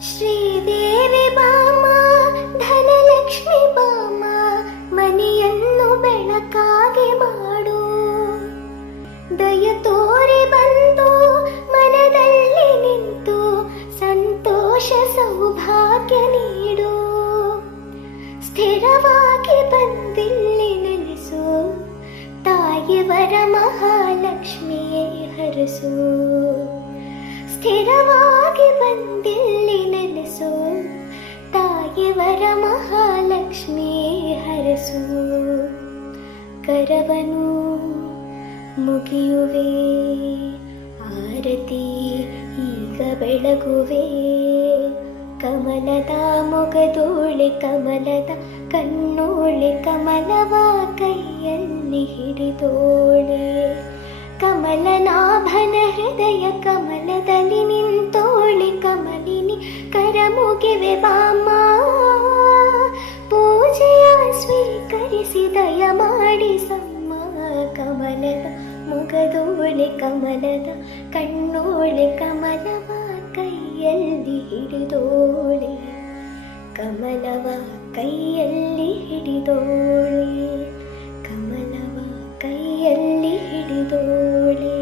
ಶ್ರೀದೇವಿ ಬಾಮ, ಧನಲಕ್ಷ್ಮಿ ಬಾಮ, ಮನೆಯನ್ನು ಬೆಳಕಾಗಿ ಮಾಡು. ದಯ ತೋರಿ ಬಂದು ಮನದಲ್ಲಿ ನಿಂತು ಸಂತೋಷ ಸೌಭಾಗ್ಯ ನೀಡು. ಸ್ಥಿರವಾಗಿ ಬಂದಿಲ್ಲಿ ನೆಲೆಸು ತಾಯಿವರ ಮಹಾಲಕ್ಷ್ಮಿಯೇ ಹರಸು. ಸ್ಥಿರವಾಗಿ ಬಂದಿಲ್ಲ ತಾಯಿವರ ಮಹಾಲಕ್ಷ್ಮಿಯೇ ಹರಸು ಕರವನು ಮುಗಿಯುವೆ ಆರತಿ ಈಗ ಬೆಳಗುವೆ ಕಮಲದ ಮೊಗದೋಳೆ ಕಮಲದ ಕಣ್ಣೋಳೆ ಕಮಲವ ಕೈಯಲ್ಲಿ ಹಿಡಿದೋಳೆ ಕಮಲನಾಭನ ಹೃದಯ ಕಮಲದಲ್ಲಿ ನಿಂತೋಳೆ ಕಮಲಿನಿ ಕರಮುಗಿವೆ ಬಾಮ ಪೂಜೆಯ ദയമാടി സമ്മ കമലത മുഖതോളി കമലത കണ്ണോളി കമലവ കയ്യല്ലി ഹിടിതോളി കമലവ കയ്യല്ലി ഹിടിതോളി കമലവ കയ്യല്ലി ഹിടിതോളി